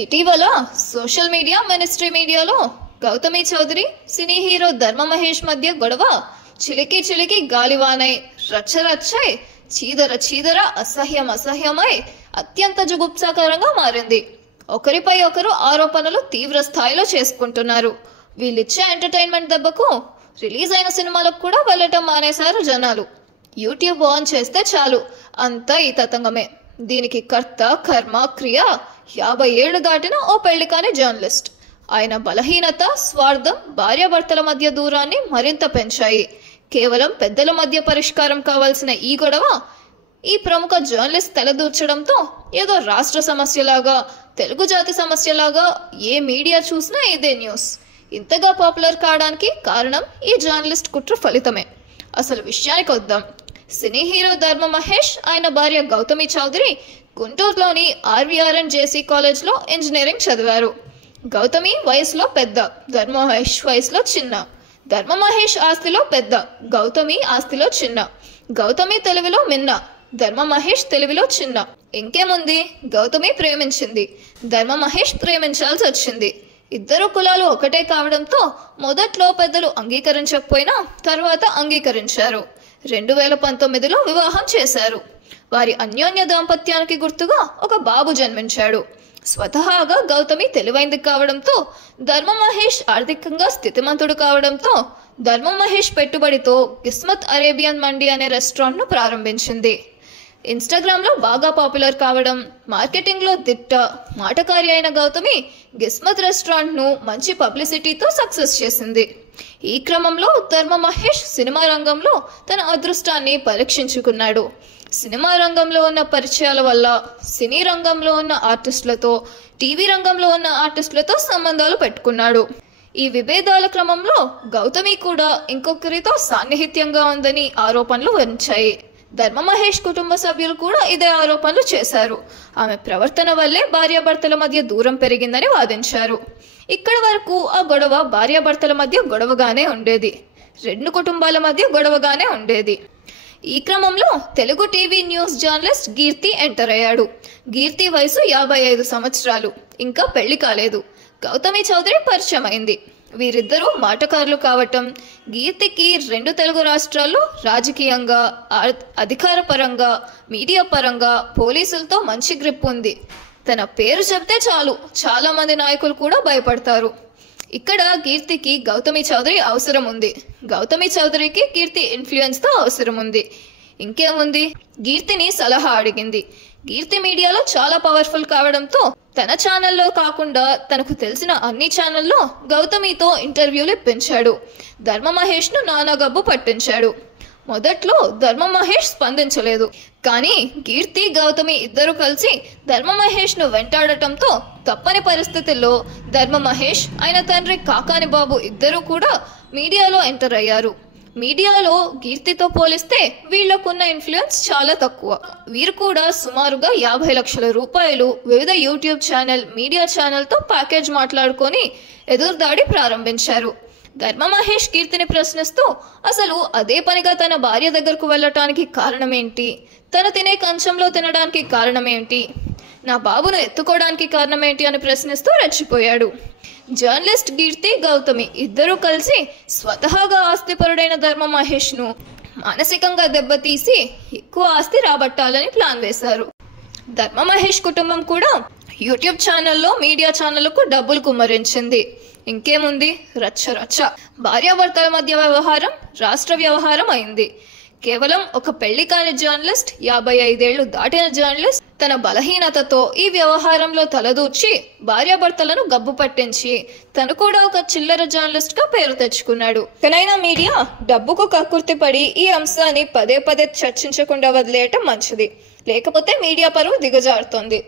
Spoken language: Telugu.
ఇటీవల సోషల్ మీడియా మినిస్ట్రీ మీడియాలో గౌతమి చౌదరి సినీ హీరో ధర్మ మహేష్ మధ్య గొడవ చిలికి చిలికి గాలివానై రచ్చరచ్చై చీదర చీదర అసహ్యమై అత్యంత జుగుప్సాకరంగా మారింది. ఒకరిపై ఒకరు ఆరోపణలు తీవ్ర స్థాయిలో చేసుకుంటున్నారు. వీళ్ళిచ్చే ఎంటర్టైన్మెంట్ దెబ్బకు రిలీజ్ అయిన సినిమాలకు కూడా వెళ్ళటం మానేశారు జనాలు. యూట్యూబ్ ఆన్ చేస్తే చాలు అంతా ఈ తతంగమే. దీనికి కర్త కర్మ క్రియ 50 ఏళ్లు దాటిన ఓ పెళ్లి కాని జర్నలిస్ట్. ఆయన బలహీనత, స్వార్థం భార్యాభర్తల మధ్య దూరాన్ని మరింత పెంచాయి. కేవలం పెద్దల మధ్య పరిష్కారం కావాల్సిన ఈ గొడవ ఈ ప్రముఖ జర్నలిస్ట్ తలదూర్చడంతో ఏదో రాష్ట్ర సమస్యలాగా, తెలుగు జాతి సమస్యలాగా ఏ మీడియా చూసినా ఇదే న్యూస్. ఇంతగా పాపులర్ కావడానికి కారణం ఈ జర్నలిస్ట్ కుట్ర ఫలితమే. అసలు విషయానికి వద్దాం. సినీ హీరో ధర్మ మహేష్, ఆయన భార్య గౌతమి చౌదరి గుంటూరులోని ఆర్వీఆర్ఎన్ జేసీ కాలేజ్లో ఇంజనీరింగ్ చదివారు. గౌతమి వయసులో పెద్ద, ధర్మ మహేష్ వయసులో చిన్న. ధర్మ మహేష్ ఆస్తిలో పెద్ద, గౌతమి ఆస్తిలో చిన్న. గౌతమి తెలివిలో మిన్న, ధర్మ మహేష్ తెలివిలో చిన్న. ఇంకేముంది, గౌతమి ప్రేమించింది, ధర్మ మహేష్ ప్రేమించాల్సి వచ్చింది. ఇద్దరు కులాలు ఒకటే కావడంతో మొదట్లో పెద్దలు అంగీకరించకపోయినా తర్వాత అంగీకరించారు. 2019లో వివాహం చేశారు. వారి అన్యోన్య దాంపత్యానికి గుర్తుగా ఒక బాబు జన్మించాడు. స్వతహాగా గౌతమి తెలివైంది కావడంతో, ధర్మ మహేష్ ఆర్థికంగా స్థితిమంతుడు కావడంతో ధర్మ మహేష్ పెట్టుబడితో గిస్మత్ అరేబియన్ మండి అనే రెస్టారెంట్ను ప్రారంభించింది. ఇన్స్టాగ్రామ్లో బాగా పాపులర్ కావడం, మార్కెటింగ్లో దిట్ట, మాటకారి అయిన గౌతమి గిస్మత్ రెస్టారెంట్ను మంచి పబ్లిసిటీతో సక్సెస్ చేసింది. ఈ క్రమంలో ధర్మ మహేష్ సినిమా రంగంలో తన అదృష్టాన్ని పరీక్షించుకున్నాడు. సినిమా రంగంలో ఉన్న పరిచయాల వల్ల సినీ రంగంలో ఉన్న ఆర్టిస్టులతో, టీవీ రంగంలో ఉన్న ఆర్టిస్టులతో సంబంధాలు పెట్టుకున్నాడు. ఈ విభేదాల క్రమంలో గౌతమి కూడా ఇంకొకరితో సాన్నిహిత్యంగా ఉందని ఆరోపణలు వచ్చాయి. ధర్మ మహేష్ కుటుంబ సభ్యులు కూడా ఇదే ఆరోపణలు చేశారు. ఆమె ప్రవర్తన వల్లే భార్యాభర్తల మధ్య దూరం పెరిగిందని వాదించారు. ఇక్కడి వరకు ఆ గొడవ భార్యాభర్తల మధ్య గొడవగానే ఉండేది, రెండు కుటుంబాల మధ్య గొడవగానే ఉండేది. ఈ క్రమంలో తెలుగు టీవీ న్యూస్ జర్నలిస్ట్ కీర్తి ఎంటర్ అయ్యాడు. కీర్తి వయసు 55 సంవత్సరాలు, ఇంకా పెళ్లి కాలేదు. గౌతమి చౌదరి పరిచయం అయింది. వీరిద్దరూ మాటకారులు కావటం, కీర్తికి 2 తెలుగు రాష్ట్రాల్లో రాజకీయంగా, అధికారపరంగా, మీడియా పరంగా పోలీసులతో మంచి గ్రిప్ ఉంది. తన పేరు చెప్తే చాలు చాలా మంది నాయకులు కూడా భయపడతారు. ఇక్కడ కీర్తికి గౌతమి చౌదరి అవసరం ఉంది, గౌతమి చౌదరికి కీర్తి ఇన్ఫ్లుయెన్స్తో అవసరం ఉంది. ఇంకేముంది, కీర్తిని సలహా అడిగింది. కీర్తి మీడియాలో చాలా పవర్ఫుల్ కావడంతో తన ఛానల్లో కాకుండా తనకు తెలిసిన అన్ని ఛానల్లో గౌతమితో ఇంటర్వ్యూలు ఇప్పించాడు. ధర్మ మహేష్ను నానా గబ్బు పట్టించాడు. మొదట్లో ధర్మ మహేష్ స్పందించలేదు. కానీ కీర్తి, గౌతమి ఇద్దరు కలిసి ధర్మ మహేష్ను వెంటాడటంతో తప్పని పరిస్థితుల్లో ధర్మ మహేష్, ఆయన తండ్రి కాకాని బాబు ఇద్దరూ కూడా మీడియాలో ఎంటర్ అయ్యారు. మీడియాలో కీర్తితో పోలిస్తే వీళ్లకున్న ఇన్ఫ్లుయెన్స్ చాలా తక్కువ. వీరు కూడా సుమారుగా 50 లక్షల రూపాయలు వివిధ యూట్యూబ్ ఛానల్, మీడియా ఛానల్తో ప్యాకేజ్ మాట్లాడుకొని ఎదురుదాడి ప్రారంభించారు. ధర్మ మహేష్ కీర్తిని ప్రశ్నిస్తూ అసలు అదే పనిగా తన భార్య దగ్గరకు వెళ్ళటానికి కారణమేంటి, తను తినే కంచంలో తినడానికి కారణమేంటి, నా బాబును ఎత్తుకోవడానికి కారణమేంటి అని ప్రశ్నిస్తూ రెచ్చిపోయాడు. జర్నలిస్ట్ కీర్తి, గౌతమి ఇద్దరూ కలిసి స్వతహాగా ఆస్తిపరుడైన ధర్మ మహేష్ను మానసికంగా దెబ్బతీసి ఎక్కువ ఆస్తి రాబట్టాలని ప్లాన్ వేశారు. ధర్మ మహేష్ కుటుంబం కూడా యూట్యూబ్ ఛానల్లో, మీడియా ఛానళ్లకు డబ్బులు కుమ్మరించింది. ఇంకేముంది, రచ్చ రచ్చ. భార్యాభర్తల మధ్య వ్యవహారం రాష్ట్ర వ్యవహారం అయింది. కేవలం ఒక పెళ్లి కాని జర్నలిస్ట్, 55 ఏళ్లు దాటిన జర్నలిస్ట్ తన బలహీనతతో ఈ వ్యవహారంలో తలదూర్చి భార్యాభర్తలను గబ్బు పట్టించి తను కూడా ఒక చిల్లర జర్నలిస్ట్ గా పేరు తెచ్చుకున్నాడు. కనైనా మీడియా డబ్బుకు కక్కుర్తిపడి ఈ అంశాన్ని పదే పదే చర్చించకుండా వదిలేయటం మంచిది. లేకపోతే మీడియా పరువు దిగజారుతోంది.